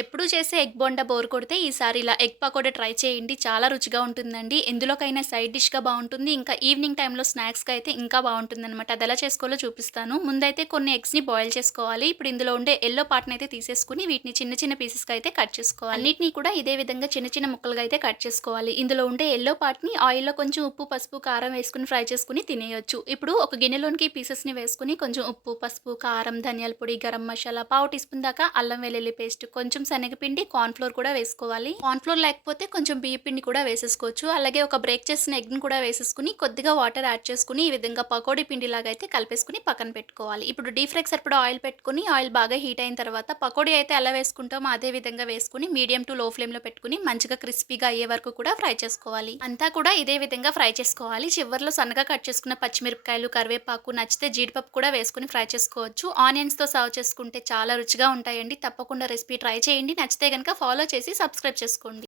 ఎప్పుడూ చేసే egg బొండ bore కొడితే ఈసారి ఇలా ఎగ్ పకోడా ట్రై చేయండి. చాలా రుచిగా ఉంటుందండి. ఎందులోకైనా సైడ్ డిష్గా బాగుంటుంది. ఇంకా ఈవినింగ్ టైంలో స్నాక్స్గా అయితే ఇంకా బాగుంటుంది అనమాట అది ఎలా చేసుకోవాలో చూపిస్తాను. ముందైతే కొన్ని ఎగ్స్ని బాయిల్ చేసుకోవాలి. ఇప్పుడు ఇందులో ఉండే ఎల్లో పార్ట్ని అయితే తీసేసుకుని వీటిని చిన్న చిన్న పీసెస్గా అయితే కట్ చేసుకోవాలి. అన్నిటిని కూడా ఇదే విధంగా చిన్న చిన్న ముక్కలుగా అయితే కట్ చేసుకోవాలి. ఇందులో ఉండే ఎల్లో పార్ట్ని ఆయిల్లో కొంచెం ఉప్పు పసుపు కారం వేసుకుని ఫ్రై చేసుకుని తినేయొచ్చు. ఇప్పుడు ఒక గిన్నెలోనికి పీసెస్ని వేసుకుని కొంచెం ఉప్పు పసుపు కారం ధనియాల పొడి గరం మసాలా పావు టీ స్పూన్ దాకా అల్లం వెల్లుల్లి పేస్ట్ కొంచెం శనగపిండి కార్న్ఫ్లోర్ కూడా వేసుకోవాలి. కార్న్ఫ్లోర్ లేకపోతే కొంచెం బియ్య పిండి కూడా వేసేసుకోవచ్చు. అలాగే ఒక బ్రేక్ చేసిన ఎగ్ని కూడా వేసేసుకుని కొద్దిగా వాటర్ యాడ్ చేసుకుని ఈ విధంగా పకోడీ పిండి లాగా అయితే కలిపేసుకుని పక్కన పెట్టుకోవాలి. ఇప్పుడు డీప్ ఫ్రైకి సరిపడా ఆయిల్ పెట్టుకుని ఆయిల్ బాగా హీట్ అయిన తర్వాత పకోడీ అయితే ఎలా వేసుకుంటామో అదే విధంగా వేసుకుని మీడియం టు లో ఫ్లేమ్లో పెట్టుకుని మంచిగా క్రిస్పీగా అయ్యే వరకు కూడా ఫ్రై చేసుకోవాలి. అంతా కూడా ఇదే విధంగా ఫ్రై చేసుకోవాలి. చివరిలో సన్నగా కట్ చేసుకున్న పచ్చిమిరపకాయలు కరివేపాకు నచ్చితే జీడిపప్పు కూడా వేసుకుని ఫ్రై చేసుకోవచ్చు. ఆనియన్స్తో సర్వ్ చేసుకుంటే చాలా రుచిగా ఉంటాయండి. తప్పకుండా రెసిపీ ట్రై చేయండి. నచ్చితే కనుక ఫాలో చేసి సబ్స్క్రైబ్ చేసుకోండి.